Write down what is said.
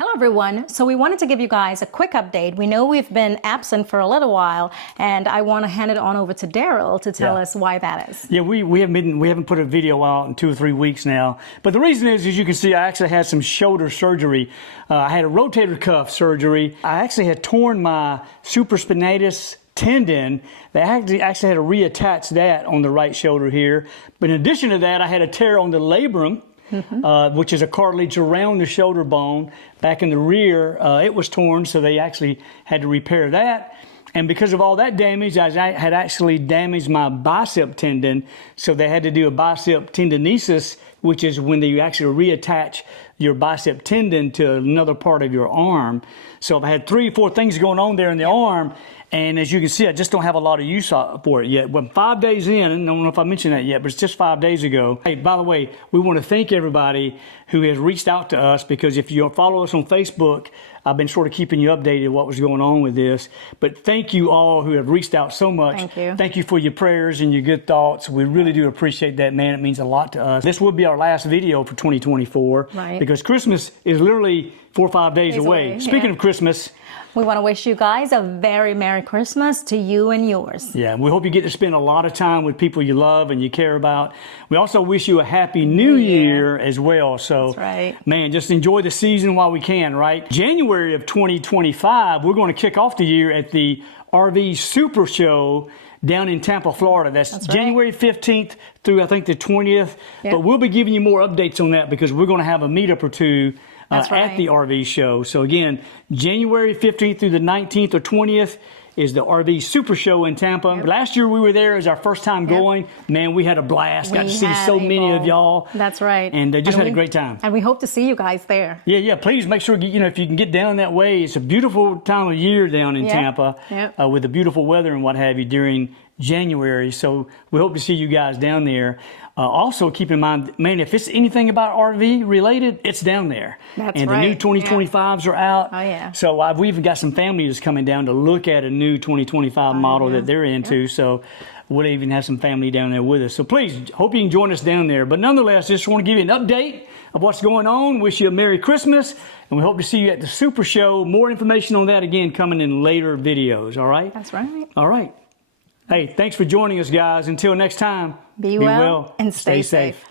Hello everyone. So we wanted to give you guys a quick update. We know we've been absent for a little while, and I want to hand it on over to Daryl to tell us why that is. Yeah, we haven't put a video out in 2 or 3 weeks now. But the reason is, as you can see, I actually had some shoulder surgery. I had a rotator cuff surgery. I actually had torn my supraspinatus tendon. They actually had to reattach that on the right shoulder here. But in addition to that, I had a tear on the labrum. Which is a cartilage around the shoulder bone. Back in the rear, it was torn, so they actually had to repair that. And because of all that damage, I had actually damaged my bicep tendon, so they had to do a bicep tendinosis, which is when you actually reattach your bicep tendon to another part of your arm. So I had 3 or 4 things going on there in the arm, and as you can see, I just don't have a lot of use for it yet. But 5 days in, I don't know if I mentioned that yet, but it's just 5 days ago. Hey, by the way, we want to thank everybody who has reached out to us, because if you follow us on Facebook, I've been sort of keeping you updated what was going on with this. But thank you all who have reached out so much. Thank you. Thank you for your prayers and your good thoughts. We really do appreciate that, man. It means a lot to us. This will be our last video for 2024. Right. Because Christmas is literally 4 or 5 days away. Speaking of Christmas, we want to wish you guys a very Merry Christmas to you and yours. Yeah, we hope you get to spend a lot of time with people you love and you care about. We also wish you a Happy New Year as well. So, that's right. Man, just enjoy the season while we can, right? January of 2025, we're going to kick off the year at the RV Supershow down in Tampa, Florida. That's January 15th through, I think, the 20th. Yep. But we'll be giving you more updates on that, because we're going to have a meetup or two at the RV show. So again, January 15th through the 19th or 20th is the RV Super Show in Tampa. Yep. Last year we were there. It was our first time going. Man, we had a blast. Got to see so many of y'all. That's right. And just had a great time. And we hope to see you guys there. Yeah. Please make sure, if you can get down that way. It's a beautiful time of year down in Tampa with the beautiful weather and what have you during January. So we hope to see you guys down there. Also, keep in mind, man, if it's anything about RV related, it's down there. That's and right. The new 2025s are out. Oh, yeah. So we've even got some families coming down to look at a new 2025 model that they're into. So we'll even have some family down there with us. So please, hope you can join us down there. But nonetheless, just want to give you an update of what's going on. Wish you a Merry Christmas. And we hope to see you at the Super Show. More information on that, again, coming in later videos. All right? That's right. All right. Hey, thanks for joining us, guys. Until next time, be well and stay safe.